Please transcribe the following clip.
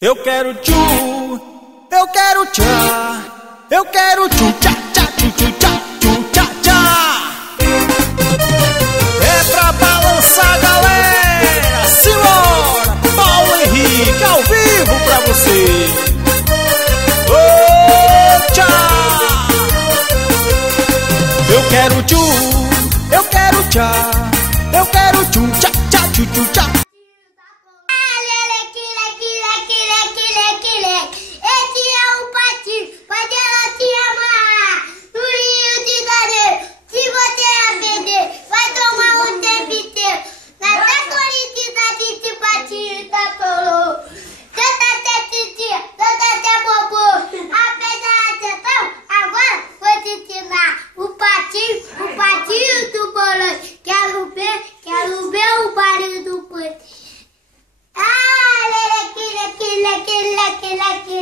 Eu quero tchu, eu quero tchá, eu quero tchu tchá tchá tchu tchu tchá tchu tchá tchá. É pra balançar, galera. Simbora, Paulo Henrique ao vivo pra você. Ô tchá. Eu quero tchu, eu quero tchá, eu quero tchu tchá tchá tchu tchu tchá. Quero ver o barulho do coelho. Ah, leque, leque, leque, leque, leque.